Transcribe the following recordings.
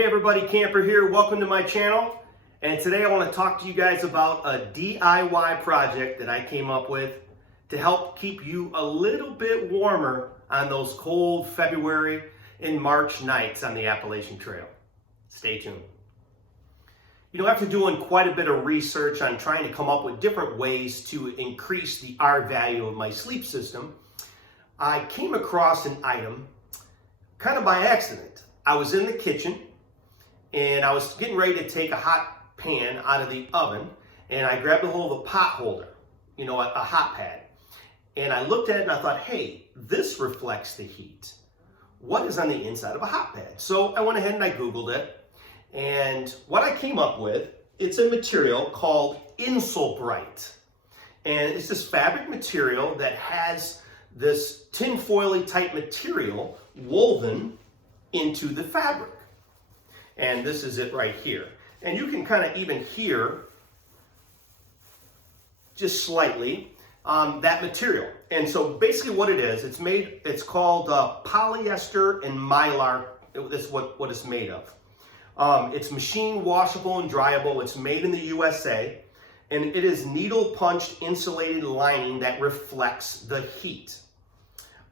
Hey everybody, Camper here. Welcome to my channel. And today I want to talk to you guys about a DIY project that I came up with to help keep you a little bit warmer on those cold February and March nights on the Appalachian Trail. Stay tuned. You know, after doing quite a bit of research on trying to come up with different ways to increase the R value of my sleep system, I came across an item kind of by accident. I was in the kitchen and I was getting ready to take a hot pan out of the oven, and I grabbed a hold of a pot holder, you know, a hot pad. And I looked at it and I thought, hey, this reflects the heat. What is on the inside of a hot pad? So I went ahead and I Googled it. And what I came up with, it's a material called Insulbrite. And it's this fabric material that has this tinfoily type material woven into the fabric. And this is it right here. And you can kind of even hear, just slightly, that material. And so basically what it is, it's called polyester and mylar. That's what it's made of. It's machine washable and dryable. It's made in the USA. And it is needle punched insulated lining that reflects the heat.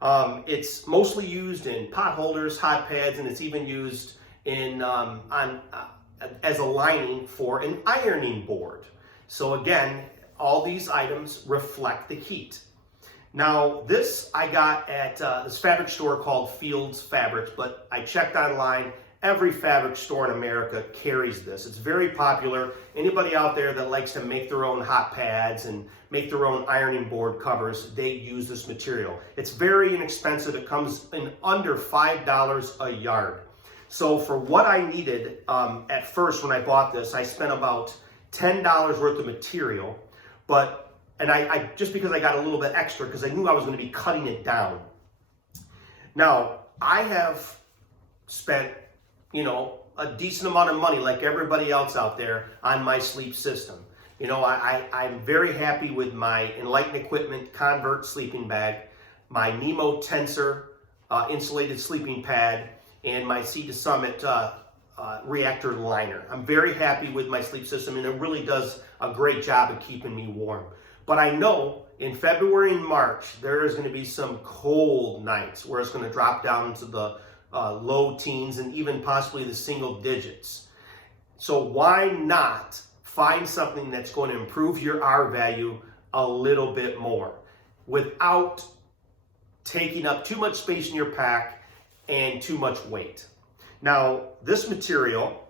It's mostly used in pot holders, hot pads, and it's even used in as a lining for an ironing board. So again, all these items reflect the heat. Now this I got at this fabric store called Fields Fabrics, but I checked online. Every fabric store in America carries this. It's very popular. Anybody out there that likes to make their own hot pads and make their own ironing board covers, they use this material. It's very inexpensive. It comes in under $5 a yard. So for what I needed at first when I bought this, I spent about $10 worth of material, and I just because I got a little bit extra because I knew I was going to be cutting it down. Now, I have spent, you know, a decent amount of money like everybody else out there on my sleep system. You know, I'm very happy with my Enlighten Equipment Convert sleeping bag, my Nemo Tensor insulated sleeping pad, and my Sea to Summit reactor liner. I'm very happy with my sleep system, and it really does a great job of keeping me warm. But I know in February and March, there is going to be some cold nights where it's going to drop down into the low teens and even possibly the single digits. So why not find something that's going to improve your R value a little bit more without taking up too much space in your pack and too much weight. Now, this material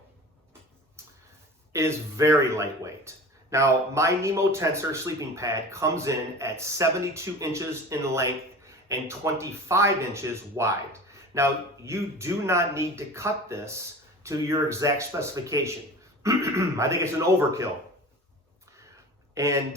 is very lightweight. Now, my Nemo Tensor sleeping pad comes in at 72 inches in length and 25 inches wide. Now, you do not need to cut this to your exact specification. I think it's an overkill. And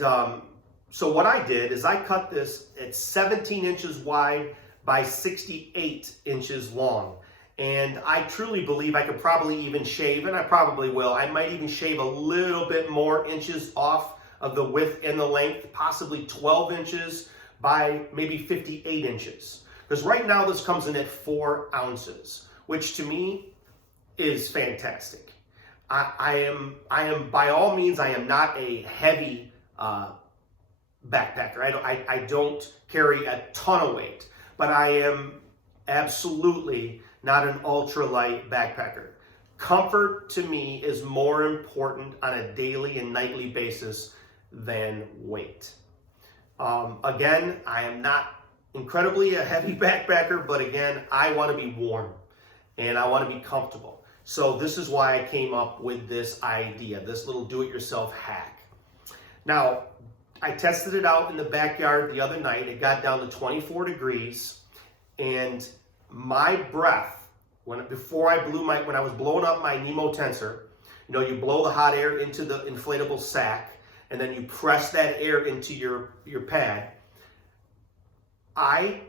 so what I did is I cut this at 17 inches wide by 68 inches long. And I truly believe I could probably even shave, and I probably will, I might even shave a little bit more inches off of the width and the length, possibly 12 inches by maybe 58 inches. Because right now this comes in at 4 ounces, which to me is fantastic. I am by all means, I am not a heavy backpacker. I don't carry a ton of weight, but I am absolutely not an ultralight backpacker. Comfort to me is more important on a daily and nightly basis than weight. Again, I am not incredibly a heavy backpacker, but again, I want to be warm and I want to be comfortable. So this is why I came up with this idea, this little do-it-yourself hack. Now, I tested it out in the backyard the other night. It got down to 24 degrees, and my breath, when I was blowing up my Nemo Tensor, you know, you blow the hot air into the inflatable sack, and then you press that air into your pad. I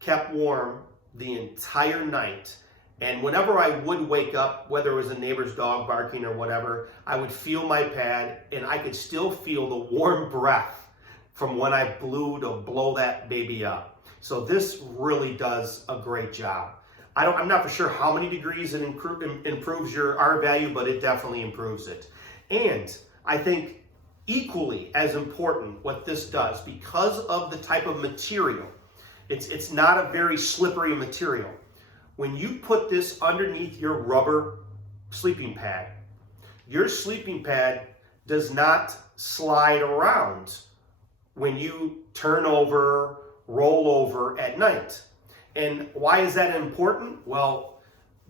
kept warm the entire night, and whenever I would wake up, whether it was a neighbor's dog barking or whatever, I would feel my pad, and I could still feel the warm breath from when I blew to blow that baby up. So this really does a great job. I'm not for sure how many degrees it improves your R value, but it definitely improves it. And I think equally as important what this does, because of the type of material, it's not a very slippery material. When you put this underneath your rubber sleeping pad, your sleeping pad does not slide around when you turn over, roll over at night. And why is that important? Well,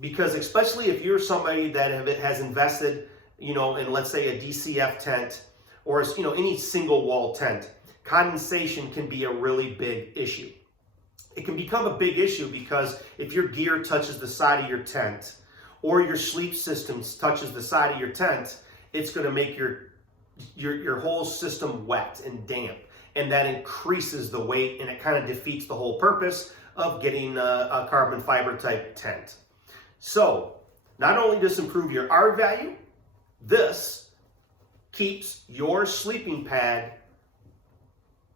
because especially if you're somebody that has invested, in let's say a DCF tent or any single wall tent, condensation can be a really big issue. It can become a big issue because if your gear touches the side of your tent or your sleep system touches the side of your tent, it's going to make your whole system wet and damp, and that increases the weight, and it kind of defeats the whole purpose of getting a carbon fiber type tent. So not only does this improve your R value, this keeps your sleeping pad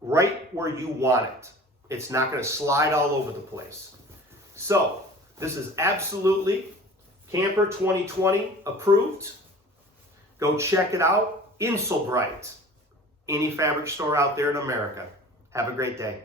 right where you want it. It's not going to slide all over the place. So this is absolutely Camper 2020 approved. Go check it out. Insulbrite, any fabric store out there in America. Have a great day.